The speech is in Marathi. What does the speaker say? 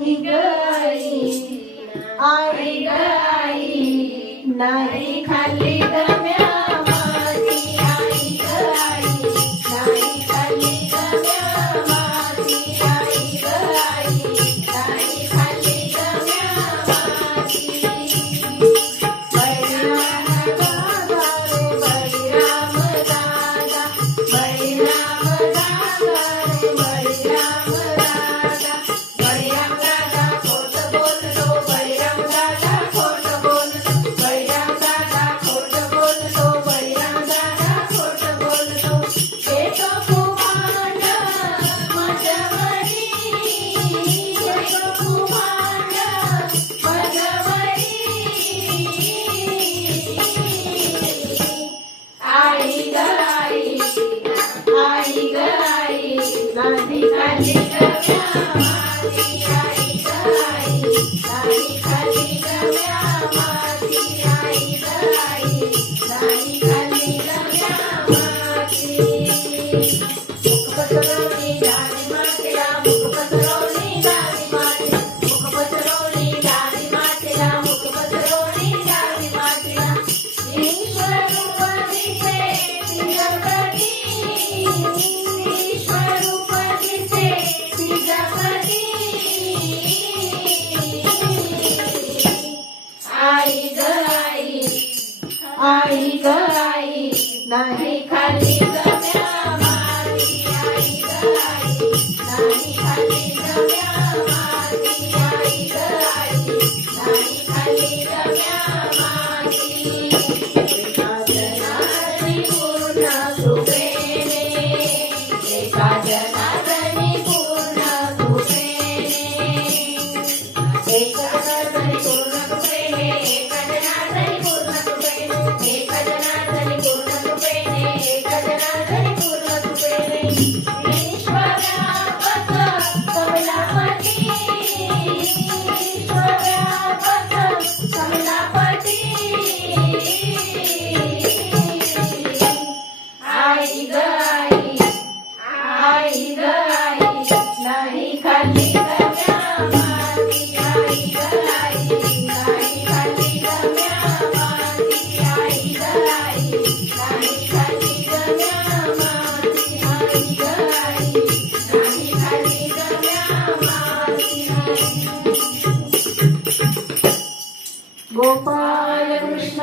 आई ग आई नाही खाल्ली गम्या माझी आई ग आई नाही खाल्ली गम्या माझी आई ग आई नाही खाल्ली गम्या माझी बळीराम दादा रे बळीराम दादा बळीराम दादा रे बळीराम दादा बळीराम दादा खोट बोलतो बळीराम दादा खोट बोलतो बळीराम दादा खोट बोलतो बळीराम दादा खोट बोलतो येतो कुमार माझ्यावरी येतो कुमार माझ्यावरी आई ग आई ग आई नाही खाल्ली गम्या माझी आई ग आई नाही खाल्ली गम्या माझी आई ग आई नाही खाल्ली गम्या माझी मुख पसरवली डाळी मातेला मुख पसरवली डाळी मातेला मुख पसरवली डाळी मातेला मुख पसरवली डाळी मातेला ईश्वर रूप दिसे तिजपती ईश्वर रूप दिसे तिजपती आई ग आई ग आई नाही खाल्ली गम्या माझी आई ग आई नाही खाल्ली गम्या माझी आई ग आई नाही खाल्ली गम्या माझी एका जनार्दनी पूर्ण कृपेने एका जनार्दनी पूर्ण कृपेने एका जनार्दनी पूर्ण कृपेने एका जनार्दनी पूर्ण कृपेने एका जनार्दनी पूर्ण कृपेने एका जनार्दनी पूर्ण कृपेने ईश्वरापत कमलापती ईश्वरापत कमलापती आई ग आई ग आई नाही खाल्ली गम्या माझी आई ग आई नाही खाल्ली गम्या माझी आई ग आई नाही खाल्ली गम्या माझी आई ग आई नाही खाल्ली गम्या माझी गोपाल कृष्ण